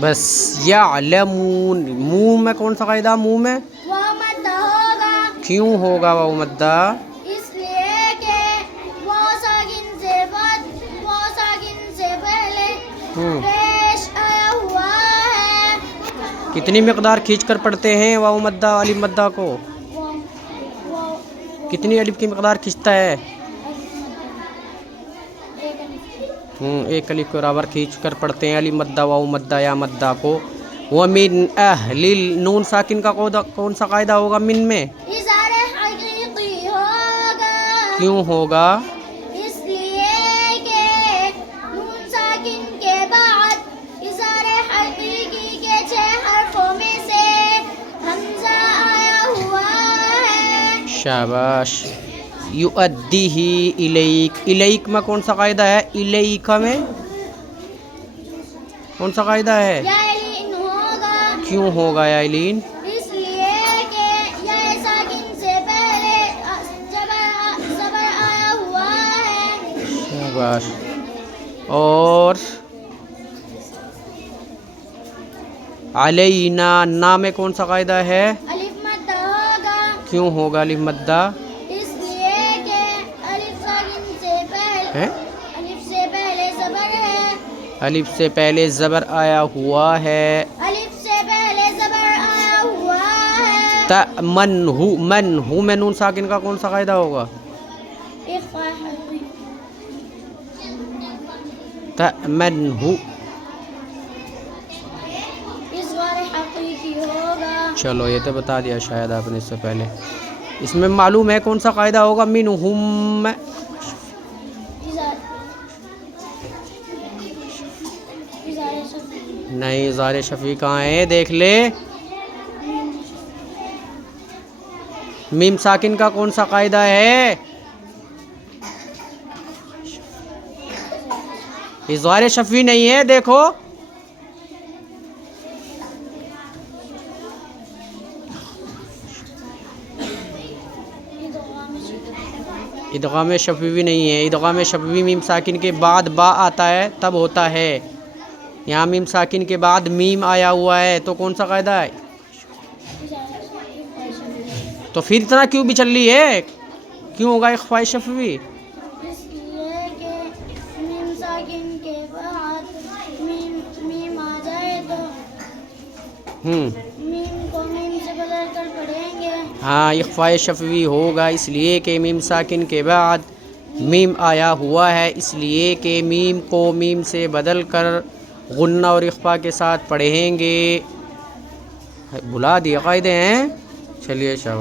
बस यअलमून। मुंह में कौन सा कायदा? मुंह में वाव मद्दा होगा। क्यों होगा वाव मद्दा? इसलिए कि वाव साकिन से बाद, वाव साकिन से पहले पेश आया हुआ है। कितनी मिकदार खींच कर पढ़ते हैं वाव मद्दा अलिफ मद्दा को? कितनी अलिफ की मिकदार खींचता है? एक अलिफ के बराबर खींच कर पढ़ते हैं अलिफ मद्दा वाव मद्दा या मद्दा को। व मिन अहलिल नून साकिन का कौन सा कायदा होगा मिन में? इज़ारे हकीकी होगा। क्यों होगा? इसलिए कि नून साकिन के बाद इज़ारे हकीकी के 6 हर्फों में से हमज़ा आया हुआ है। शाबाश। युअद्दीही इलैक। इलैक में कौन सा कायदा है? इलैका में कौन सा कायदा है? यालीन होगा। क्यों होगा यालीन? इसलिए कि या साकिन से पहले ज़बर आया हुआ है। शाबाश। और अलैना ना में कौन सा कायदा है? अलिफ मद्दा होगा। क्यों होगा अलिफ मद्दा? इसलिए कि अलिफ साकिन से पहले है? अलिफ से पहले ज़बर है। अलिफ से पहले ज़बर आया हुआ है। अलिफ से पहले ज़बर आया हुआ है। तमन्हु मन हु में नून साकिन का कौन सा कायदा होगा? इख्फा हल्की। तमन्हु। इज़हार हकीकी होगा। चलो ये तो बता दिया शायद आपने इससे पहले। इसमें मालूम है कौन सा कायदा होगा? मिन हुम। नहीं ज़ारे शफ़ी कहाँ है? देख ले। मीम साकिन का कौन सा कायदा है? इज़हार शफ़ी नहीं है, देखो। इदगाम शफ़ी भी नहीं है। इदगाम शफ़ी मीम साकिन के बाद बा आता है तब होता है। यहाँ मीम साकिन के बाद मीम आया हुआ है तो कौन सा कायदा है? तो फिर इतना क्यों भी चल रही है? क्यों होगा इख्फा शफ़वी? इसलिए कि मीम साकिन के बाद मीम आ जाए तो मीम को मीम से बदल कर पढ़ेंगे। हाँ इख्फा शफ़वी होगा इसलिए कि मीम साकिन के बाद मीम आया हुआ है, इसलिए कि मीम को मीम से बदल कर गुन्ना और इख्फा के साथ पढ़ेंगे। भुला दिए कायदे हैं। चलिए शाबाश।